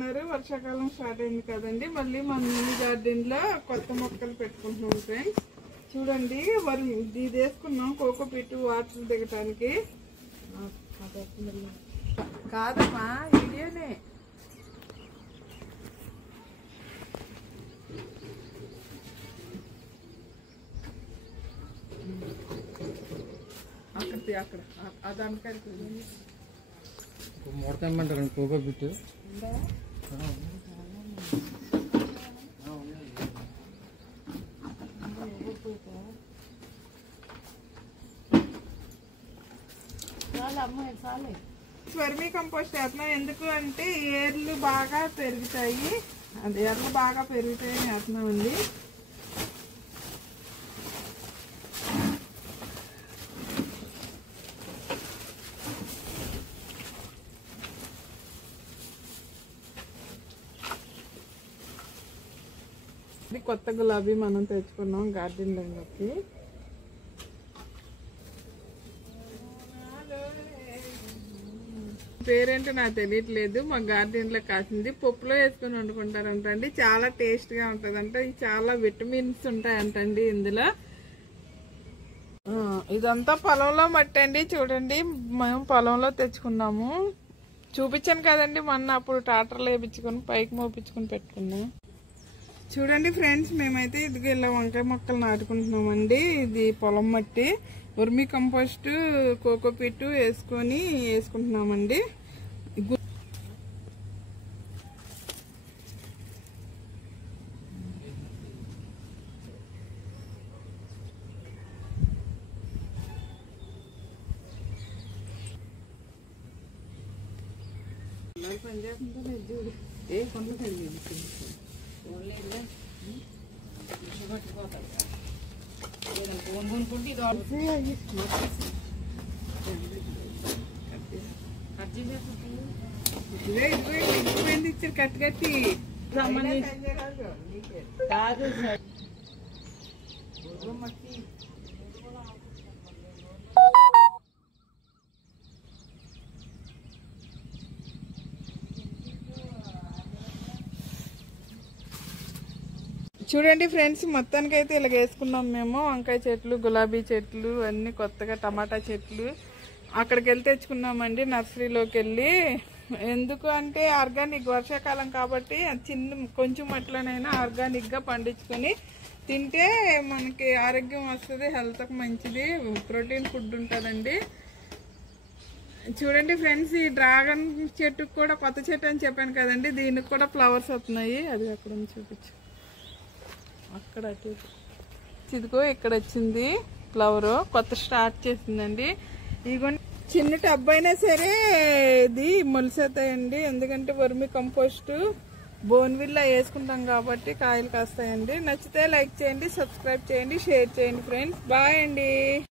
వర్షాకాలం స్టార్ట్ అయింది కదండి, మళ్ళీ మన మినీ గార్డెన్ లో కొత్త మొక్కలు పెట్టుకుంటున్నాం ఫ్రెండ్స్. చూడండి, ఇది వేసుకున్నాం కోకో పీట్ వాటర్ దిగటానికి. కాదమ్మా, వీడియోనే. అక్కడ అదానికాడికి మూడతామంటారు కోకో పీట్. వర్మీ కంపోస్ట్ వేస్తున్నాం. ఎందుకు అంటే ఏర్లు బాగా పెరుగుతాయి, అది ఎర్రలు బాగా పెరుగుతాయి అని వేస్తున్నామండి. ఇది కొత్త గులాబీ మనం తెచ్చుకున్నాం గార్డెన్ లోకి. పేరేంటో నాకు తెలియట్లేదు. మా గార్డెన్ లో కాసింది, పప్పులో వేసుకుని వండుకుంటారంటండి. చాలా టేస్ట్ గా ఉంటదంట. చాలా విటమిన్స్ ఉంటాయంటండి ఇందులో. ఇదంతా పొలంలో మట్టి అండి. చూడండి, మేము పొలంలో తెచ్చుకున్నాము. చూపించాను కదండి మొన్న, అప్పుడు ట్రాక్టర్లో వేయించుకొని పైకి మోపించుకొని పెట్టుకున్నాం. చూడండి ఫ్రెండ్స్, మేమైతే ఇదిగో ఇలా వంకాయ మొక్కలు నాటుకుంటున్నామండి. ఇది పొలం మట్టి, వర్మీ కంపోస్ట్, కోకో పీట్ వేసుకుంటున్నామండి. పని చేస్తుందో చూడు, ఏ కొండలు కలిగింది ఇచ్చారు కట్టి కట్టి. కాదు చూడండి ఫ్రెండ్స్, మొత్తానికి అయితే ఇలా వేసుకున్నాం మేము. వంకాయ చెట్లు, గులాబీ చెట్లు, అన్ని కొత్తగా టమాటా చెట్లు అక్కడికి వెళ్ళి తెచ్చుకున్నామండి, నర్సరీలోకి వెళ్ళి. ఎందుకు అంటే ఆర్గానిక్, వర్షాకాలం కాబట్టి కొంచెం మట్లోనైనా ఆర్గానిక్ గా పండించుకొని తింటే మనకి ఆరోగ్యం వస్తుంది, హెల్త్కి మంచిది, ప్రోటీన్ ఫుడ్ ఉంటుందండి. చూడండి ఫ్రెండ్స్, ఈ డ్రాగన్ చెట్టుకు కూడా కొత్త చెట్టు అని చెప్పాను కదండి, దీనికి కూడా ఫ్లవర్స్ వస్తున్నాయి. అది అక్కడ చూపించు, అక్కడ ఇదిగో ఇక్కడ వచ్చింది ఫ్లవర్, కొత్త స్టార్ట్ చేసిందండి. ఇదిగోండి, చిన్న టబ్ అయినా సరే ఇది మొలిసేస్తాయండి. ఎందుకంటే వర్మి కంపోస్ట్ బోన్విల్లా వేసుకుంటాం కాబట్టి కాయలు కాస్తాయండి. నచ్చితే లైక్ చేయండి, సబ్స్క్రైబ్ చేయండి, షేర్ చేయండి ఫ్రెండ్స్. బాయ్ అండి.